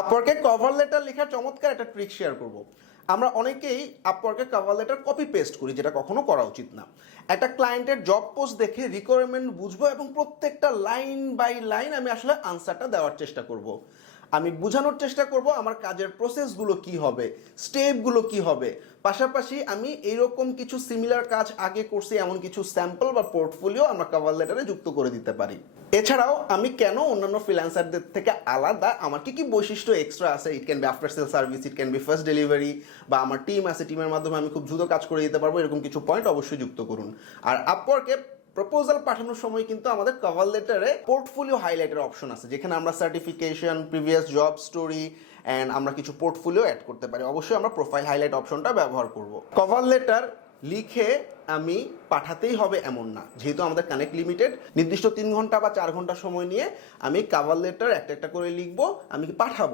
আপওয়ার্কে cover letter লেখার চমৎকার একটা ট্রিক শেয়ার করব। আমরা অনেকেই আপওয়ার্কে কভার লেটার কপি পেস্ট করি, যেটা কখনো করা উচিত না। একটা ক্লায়েন্টের জব পোস্ট দেখে রিকোয়ারমেন্ট বুঝবো এবং প্রত্যেকটা লাইন বাই লাইন আমি আসলে আনসারটা দেওয়ার চেষ্টা করব। আমি বোঝানোর চেষ্টা করব আমার কাজের প্রসেসগুলো কি হবে, স্টেপগুলো কি হবে। পাশাপাশি আমি এইরকম কিছু সিমিলার কাজ আগে করছি এমন কিছু স্যাম্পল বা পোর্টফোলিও আমরা কভার লেটারে যুক্ত করে দিতে পারি। এছাড়াও আমি কেন অন্যান্য ফ্রিল্যান্সারদের থেকে আলাদা, আমার কি কি বৈশিষ্ট্য এক্সট্রা আছে, it can be after sale service, it can be first delivery, বা আমার টিম আছে, টিমের মাধ্যমে আমি খুব দ্রুত কাজ করে দিতে পারবো, এরকম কিছু পয়েন্ট অবশ্যই যুক্ত করুন। আর আপওয়ার্কে প্রপোজাল পাঠানোর সময় কিন্তু আমাদের কভার লেটারে পোর্টফোলিও হাইলাইটের অপশন আছে, যেখানে আমরা certification, previous job story and আমরা কিছু পোর্টফোলিও অ্যাড করতে পারি। অবশ্যই আমরা প্রোফাইল হাইলাইট অপশনটা ব্যবহার করব। কভার লেটার লিখে আমি পাঠাতেই হবে এমন না, যেহেতু আমাদের কানেক্ট লিমিটেড, নির্দিষ্ট 3 ঘন্টা বা 4 ঘন্টা সময় নিয়ে আমি কভার লেটার একটা একটা করে লিখবো, আমি পাঠাবো।